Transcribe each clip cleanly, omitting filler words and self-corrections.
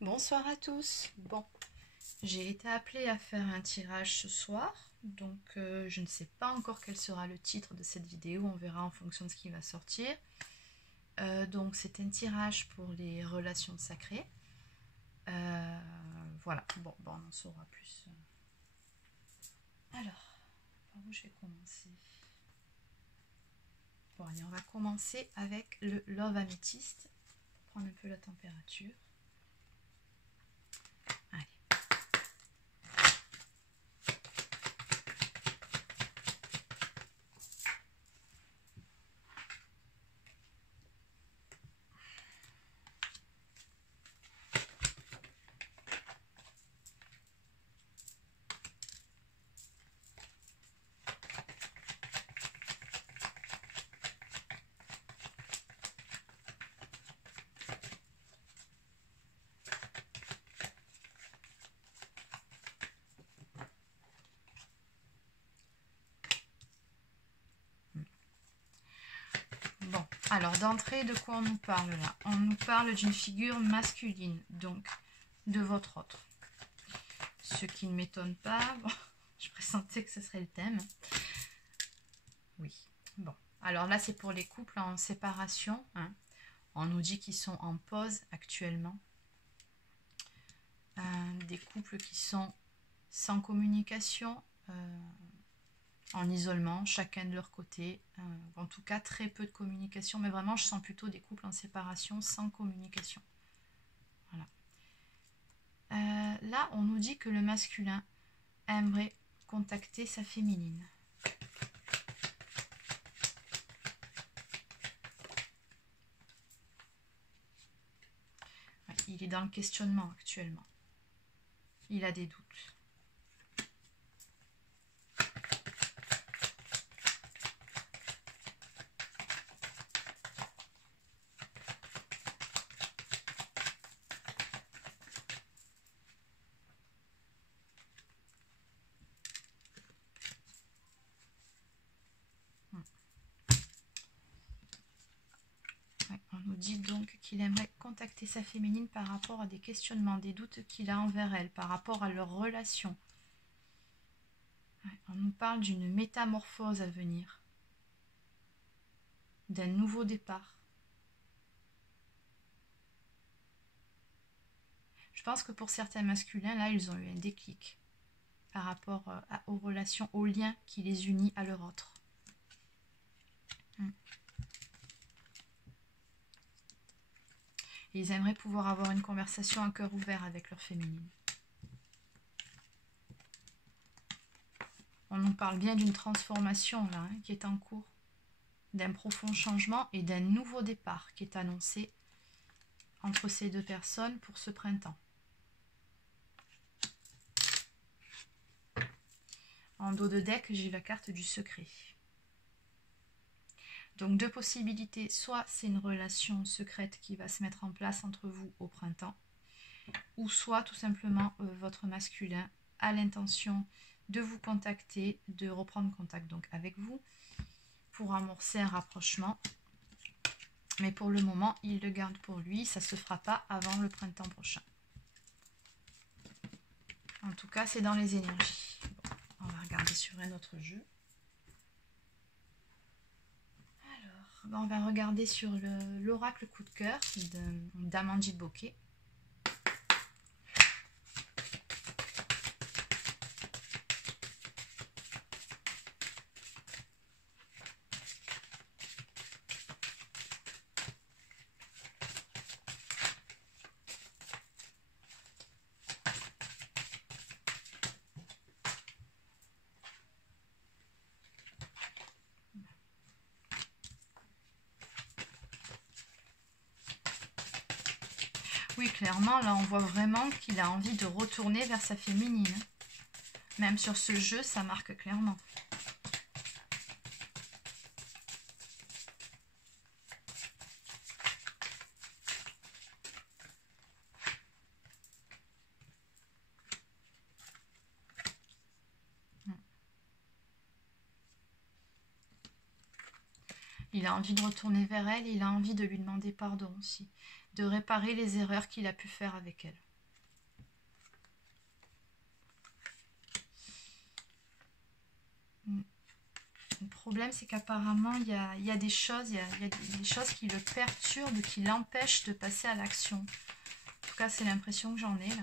Bonsoir à tous. Bon, j'ai été appelée à faire un tirage ce soir, donc je ne sais pas encore quel sera le titre de cette vidéo, on verra en fonction de ce qui va sortir. Donc c'est un tirage pour les relations sacrées. Voilà, bon, on en saura plus. Alors, par où je vais commencer? Bon, allez, on va commencer avec le Love Améthyste, pour prendre un peu la température. Allez. Bon, alors d'entrée, de quoi on nous parle là? On nous parle d'une figure masculine, donc de votre autre. Ce qui ne m'étonne pas, bon, je pressentais que ce serait le thème. Oui, bon. Alors là, c'est pour les couples en séparation. Hein. On nous dit qu'ils sont en pause actuellement. Des couples qui sont sans communication, en isolement, chacun de leur côté. En tout cas, très peu de communication. Mais vraiment, je sens plutôt des couples en séparation sans communication. Voilà. Là, on nous dit que le masculin aimerait contacter sa féminine. Ouais, il est dans le questionnement actuellement. Il a des doutes. On nous dit donc qu'il aimerait contacter sa féminine par rapport à des questionnements, des doutes qu'il a envers elle, par rapport à leur relation. On nous parle d'une métamorphose à venir, d'un nouveau départ. Je pense que pour certains masculins, là, ils ont eu un déclic par rapport aux relations, aux liens qui les unissent à leur autre. Et ils aimeraient pouvoir avoir une conversation à cœur ouvert avec leur féminine. On nous parle bien d'une transformation là, hein, qui est en cours, d'un profond changement et d'un nouveau départ qui est annoncé entre ces deux personnes pour ce printemps. En dos de deck, j'ai la carte du secret. Donc deux possibilités, soit c'est une relation secrète qui va se mettre en place entre vous au printemps, ou soit tout simplement votre masculin a l'intention de vous contacter, de reprendre contact donc avec vous pour amorcer un rapprochement. Mais pour le moment, il le garde pour lui, ça ne se fera pas avant le printemps prochain. En tout cas, c'est dans les énergies. Bon, on va regarder sur un autre jeu. On va regarder sur l'oracle coup de cœur d'Amandine Bocquet. Oui, clairement, là, on voit vraiment qu'il a envie de retourner vers sa féminine. Même sur ce jeu, ça marque clairement. Il a envie de retourner vers elle, il a envie de lui demander pardon aussi, de réparer les erreurs qu'il a pu faire avec elle. Le problème, c'est qu'apparemment, il y a des choses, il y a des choses qui le perturbent, qui l'empêchent de passer à l'action. En tout cas, c'est l'impression que j'en ai là.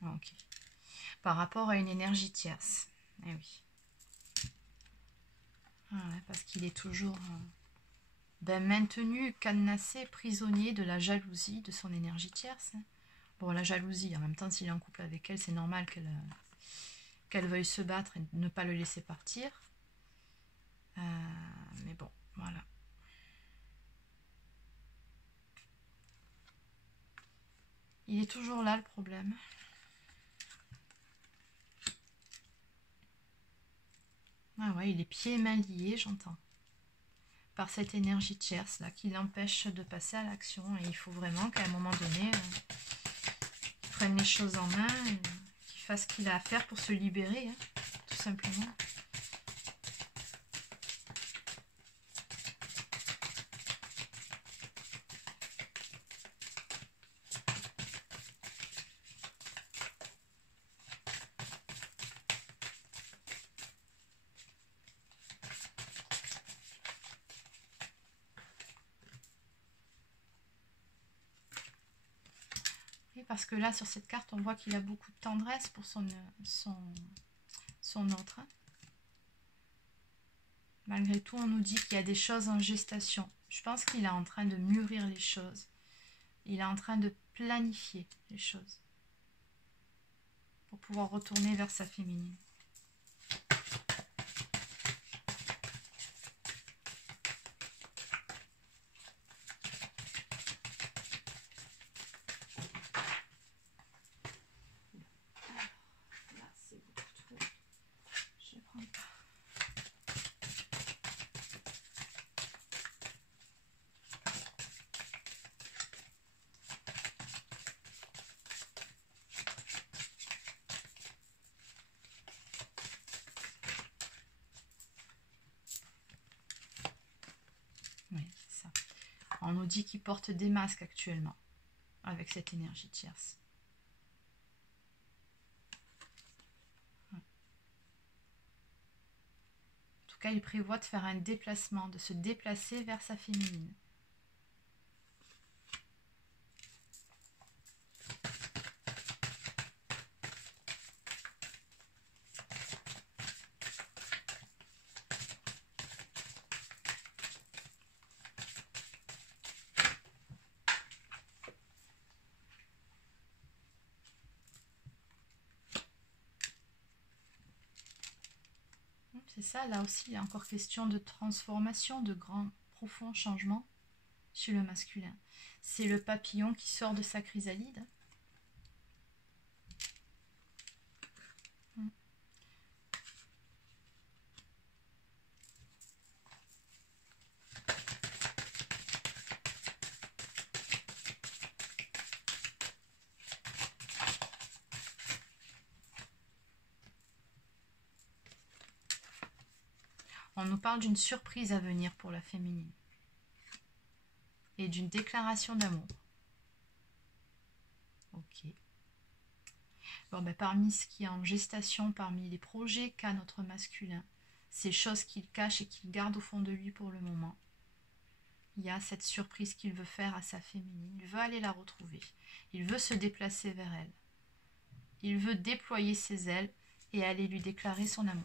Ok. Par rapport à une énergie tierce. Eh oui. Ouais, parce qu'il est toujours maintenu, cadenassé, prisonnier de la jalousie de son énergie tierce. Bon, la jalousie, en même temps, s'il est en couple avec elle, c'est normal qu'elle veuille se battre et ne pas le laisser partir. Mais bon, voilà. Il est toujours là, le problème. Ah ouais, il est pieds et mains liés, j'entends. Par cette énergie tierce là qui l'empêche de passer à l'action. Et il faut vraiment qu'à un moment donné, il prenne les choses en main, qu'il fasse ce qu'il a à faire pour se libérer, hein, tout simplement. Parce que là, sur cette carte, on voit qu'il a beaucoup de tendresse pour son autre. Hein. Malgré tout, on nous dit qu'il y a des choses en gestation. Je pense qu'il est en train de mûrir les choses. Il est en train de planifier les choses. Pour pouvoir retourner vers sa féminine. Oui, c'est ça. On nous dit qu'il porte des masques actuellement avec cette énergie tierce. En tout cas, il prévoit de faire un déplacement, de se déplacer vers sa féminine. C'est ça, là aussi, il y a encore question de transformation, de grands, profonds changements chez le masculin. C'est le papillon qui sort de sa chrysalide. On nous parle d'une surprise à venir pour la féminine et d'une déclaration d'amour. Ok. Bon, ben, parmi ce qui est en gestation, parmi les projets qu'a notre masculin, ces choses qu'il cache et qu'il garde au fond de lui pour le moment, il y a cette surprise qu'il veut faire à sa féminine. Il veut aller la retrouver. Il veut se déplacer vers elle. Il veut déployer ses ailes et aller lui déclarer son amour.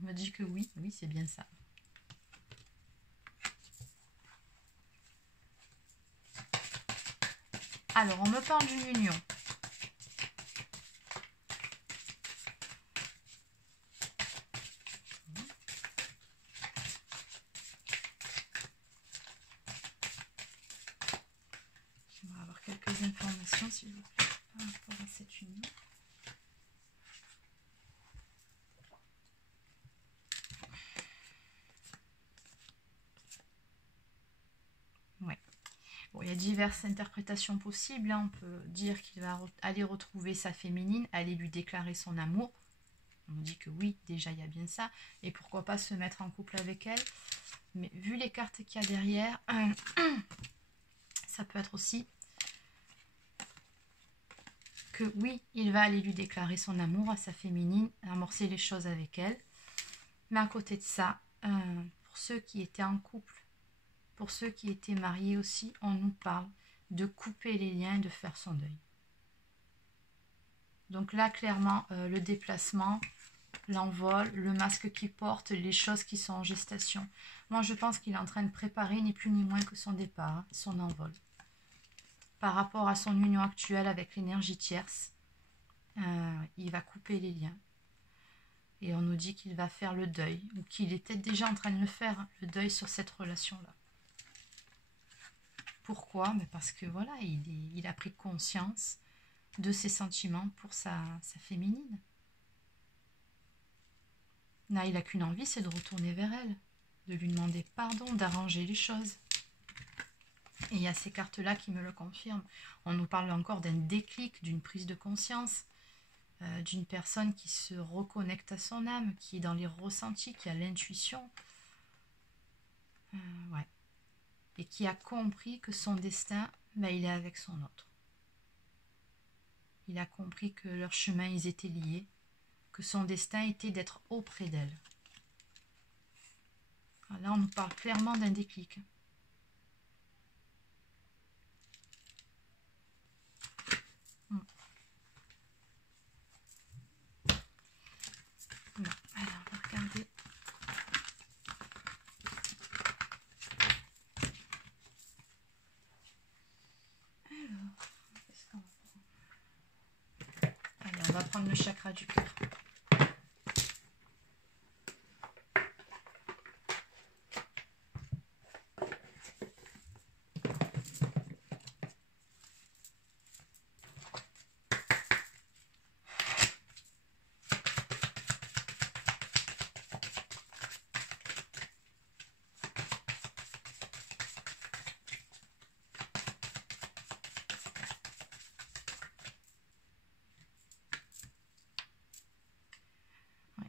On me dit que oui, oui, c'est bien ça. Alors, on me parle d'une union. des informations, s'il vous plaît, par rapport à cette union. Ouais. Bon, il y a diverses interprétations possibles. Hein. On peut dire qu'il va aller retrouver sa féminine, aller lui déclarer son amour. On dit que oui, déjà il y a bien ça. Et pourquoi pas se mettre en couple avec elle. Mais vu les cartes qu'il y a derrière, ça peut être aussi que oui, il va aller lui déclarer son amour à sa féminine, amorcer les choses avec elle. Mais à côté de ça, pour ceux qui étaient en couple, pour ceux qui étaient mariés aussi, on nous parle de couper les liens et de faire son deuil. Donc là, clairement, le déplacement, l'envol, le masque qu'il porte, les choses qui sont en gestation. Moi, je pense qu'il est en train de préparer ni plus ni moins que son départ, son envol. Par rapport à son union actuelle avec l'énergie tierce, il va couper les liens. Et on nous dit qu'il va faire le deuil, ou qu'il était déjà en train de le faire, le deuil sur cette relation-là. Pourquoi? Mais parce que voilà, il a pris conscience de ses sentiments pour sa féminine. Là, il n'a qu'une envie, c'est de retourner vers elle, de lui demander pardon, d'arranger les choses. Et il y a ces cartes-là qui me le confirment. On nous parle encore d'un déclic, d'une prise de conscience, d'une personne qui se reconnecte à son âme, qui est dans les ressentis, qui a l'intuition. Ouais. Et qui a compris que son destin, ben, il est avec son autre. Il a compris que leurs chemins, ils étaient liés, que son destin était d'être auprès d'elle. Là, on nous parle clairement d'un déclic. Bon, alors, on va regarder. Alors, qu'est-ce qu'on va prendre? Allez, on va prendre le chakra du cœur.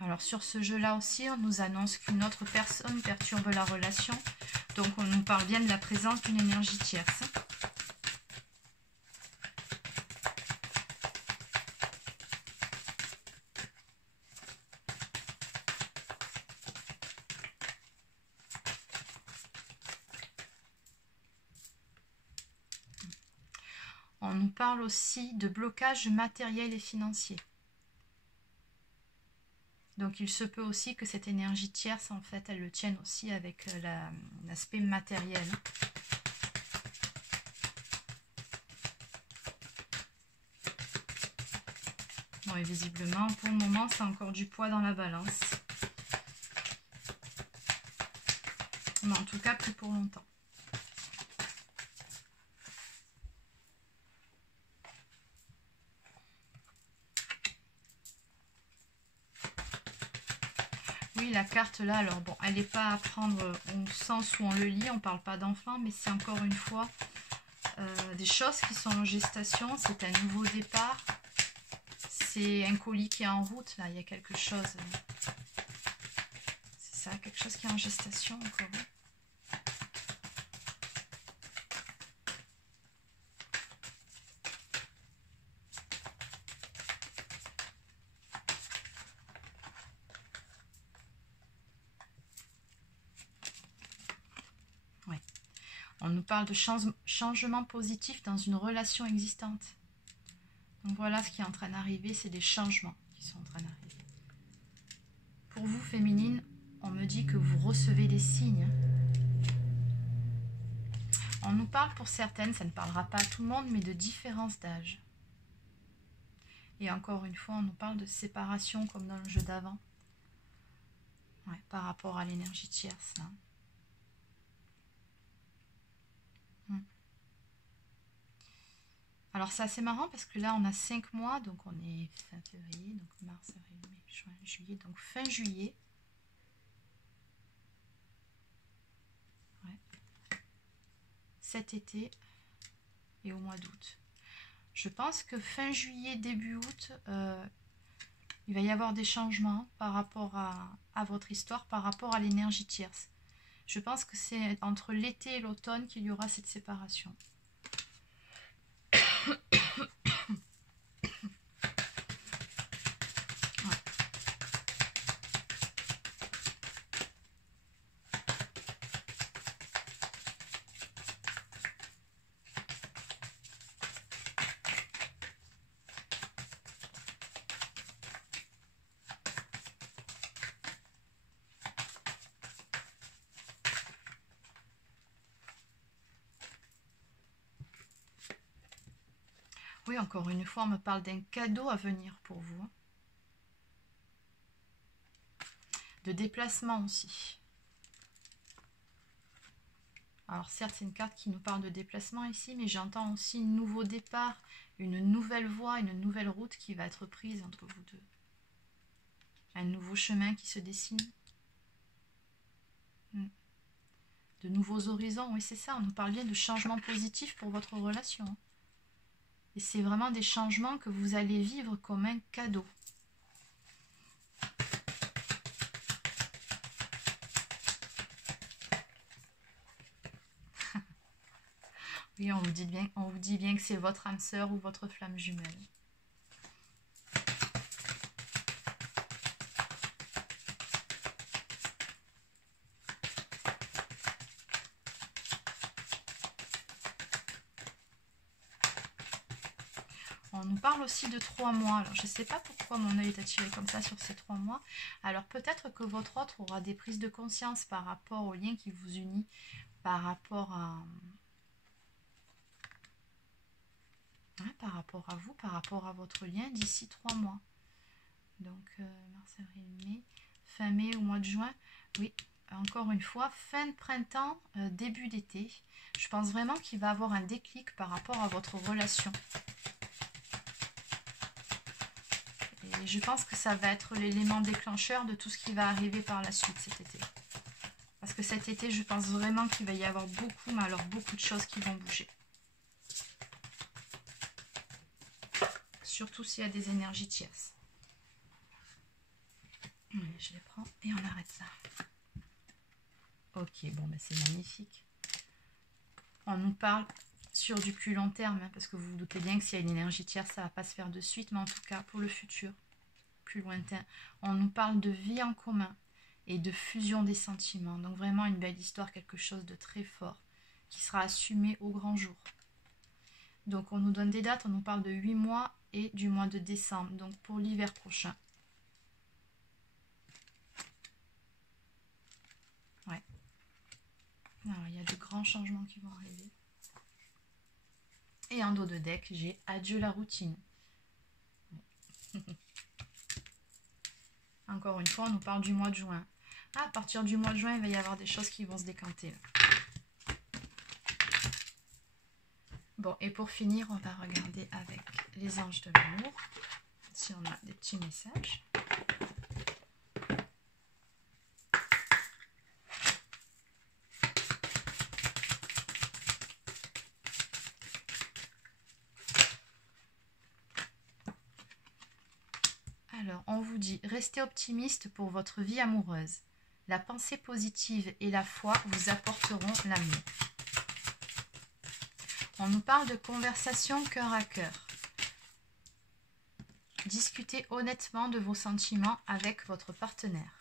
Alors sur ce jeu-là aussi, on nous annonce qu'une autre personne perturbe la relation. Donc on nous parle bien de la présence d'une énergie tierce. On nous parle aussi de blocage matériel et financier. Donc il se peut aussi que cette énergie tierce, en fait, elle le tienne aussi avec l'aspect matériel. Bon, et visiblement, pour le moment, c'est encore du poids dans la balance. Mais en tout cas, plus pour longtemps. Oui, la carte là, alors bon, elle n'est pas à prendre au sens où on le lit, on ne parle pas d'enfant, mais c'est encore une fois des choses qui sont en gestation, c'est un nouveau départ, c'est un colis qui est en route, là, il y a quelque chose, c'est ça, quelque chose qui est en gestation encore. On nous parle de changement positif dans une relation existante. Donc voilà ce qui est en train d'arriver, c'est des changements qui sont en train d'arriver. Pour vous, féminine, on me dit que vous recevez des signes. On nous parle pour certaines, ça ne parlera pas à tout le monde, mais de différence d'âge. Et encore une fois, on nous parle de séparation comme dans le jeu d'avant. Ouais, par rapport à l'énergie tierce, là. Alors c'est assez marrant parce que là on a 5 mois, donc on est fin février, donc mars, avril, mai, juin, juillet, donc fin juillet. Ouais. Cet été et au mois d'août. Je pense que fin juillet, début août, il va y avoir des changements par rapport à votre histoire, par rapport à l'énergie tierce. Je pense que c'est entre l'été et l'automne qu'il y aura cette séparation. Oui, encore une fois, on me parle d'un cadeau à venir pour vous. De déplacement aussi. Alors certes, c'est une carte qui nous parle de déplacement ici, mais j'entends aussi un nouveau départ, une nouvelle voie, une nouvelle route qui va être prise entre vous deux. Un nouveau chemin qui se dessine. De nouveaux horizons, oui c'est ça, on nous parle bien de changements positifs pour votre relation. Et c'est vraiment des changements que vous allez vivre comme un cadeau. Oui, on vous dit bien que c'est votre âme sœur ou votre flamme jumelle. On nous parle aussi de 3 mois. Alors, je ne sais pas pourquoi mon œil est attiré comme ça sur ces 3 mois. Alors, peut-être que votre autre aura des prises de conscience par rapport au lien qui vous unit, par rapport à vous, par rapport à votre lien d'ici 3 mois. Donc, mars, avril, mai, fin mai au mois de juin. Oui, encore une fois, fin de printemps, début d'été. Je pense vraiment qu'il va avoir un déclic par rapport à votre relation. Et je pense que ça va être l'élément déclencheur de tout ce qui va arriver par la suite cet été. Parce que cet été, je pense vraiment qu'il va y avoir beaucoup, mais alors beaucoup de choses qui vont bouger. Surtout s'il y a des énergies tierces. Je les prends et on arrête ça. Ok, bon, ben c'est magnifique. On nous parle sur du plus long terme, hein, parce que vous vous doutez bien que s'il y a une énergie tierce, ça ne va pas se faire de suite, mais en tout cas, pour le futur, plus lointain, on nous parle de vie en commun et de fusion des sentiments. Donc vraiment une belle histoire, quelque chose de très fort, qui sera assumé au grand jour. Donc on nous donne des dates, on nous parle de 8 mois et du mois de décembre, donc pour l'hiver prochain. Ouais. Alors il y a de grands changements qui vont arriver. Et en dos de deck, j'ai adieu la routine. Encore une fois, on nous parle du mois de juin. À partir du mois de juin, il va y avoir des choses qui vont se décanter. Là. Bon, et pour finir, on va regarder avec les anges de l'amour, si on a des petits messages. Alors, on vous dit, restez optimiste pour votre vie amoureuse. La pensée positive et la foi vous apporteront l'amour. On nous parle de conversation cœur à cœur. Discutez honnêtement de vos sentiments avec votre partenaire.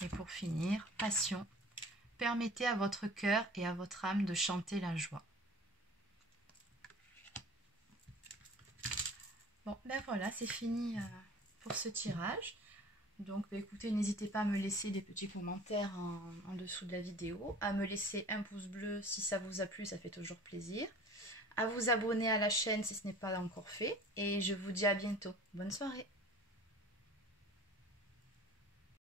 Et pour finir, passion. Permettez à votre cœur et à votre âme de chanter la joie. Bon, ben voilà, c'est fini pour ce tirage. Donc bah, écoutez, n'hésitez pas à me laisser des petits commentaires en dessous de la vidéo, à me laisser un pouce bleu si ça vous a plu, ça fait toujours plaisir, à vous abonner à la chaîne si ce n'est pas encore fait, et je vous dis à bientôt. Bonne soirée.